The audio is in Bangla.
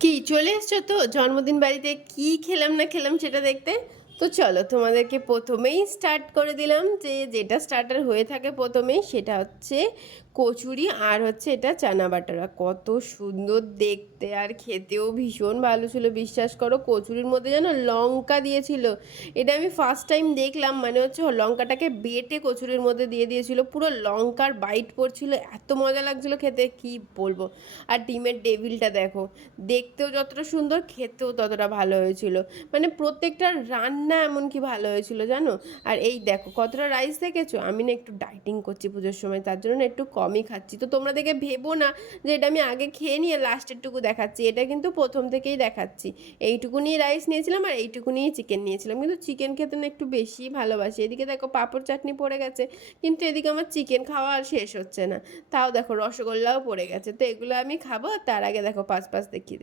কি চলে এসছো তো জন্মদিন বাড়িতে? কি খেলাম না খেলাম সেটা দেখতে? তো চলো তোমাদেরকে প্রথমেই স্টার্ট করে দিলাম, যেটা স্টার্টার হয়ে থাকে প্রথমেই সেটা হচ্ছে কচুরি, আর হচ্ছে এটা চানা বাটারা। কত সুন্দর দেখতে আর খেতেও ভীষণ ভালো ছিল। বিশ্বাস করো, কচুরির মধ্যে যেন লঙ্কা দিয়েছিল। এটা আমি ফার্স্ট টাইম দেখলাম, মানে হচ্ছে লঙ্কাটাকে বেটে কচুরির মধ্যে দিয়ে দিয়েছিল, পুরো লঙ্কার বাইট পড়ছিল, এত মজা লাগছিল খেতে কি বলবো। আর ডিমের টেবিলটা দেখো, দেখতেও যতটা সুন্দর খেতেও ততটা ভালো হয়েছিল। মানে প্রত্যেকটা রান্না এমনকি ভালো হয়েছিল জানো। আর এই দেখো কতটা রাইস দেখেছো। আমি না একটু ডাইটিং করছি পুজোর সময়, তার জন্য না একটু কমই খাচ্ছি। তো তোমরা দেখে ভেবো না যে এটা আমি আগে খেয়ে নিয়ে লাস্টেরটুকু দেখাচ্ছি, এটা কিন্তু প্রথম থেকেই দেখাচ্ছি। এইটুকুনি রাইস নিয়েছিলাম আর এইটুকুনি চিকেন নিয়েছিলাম, কিন্তু চিকেন খেতে না একটু বেশি ভালোবাসি। এদিকে দেখো পাঁপড় চাটনি পড়ে গেছে, কিন্তু এদিকে আমার চিকেন খাওয়া আর শেষ হচ্ছে না। তাও দেখো রসগোল্লাও পড়ে গেছে। তো এগুলো আমি খাবো, তার আগে দেখো পাঁচ পাঁচ দেখিয়ে দিই।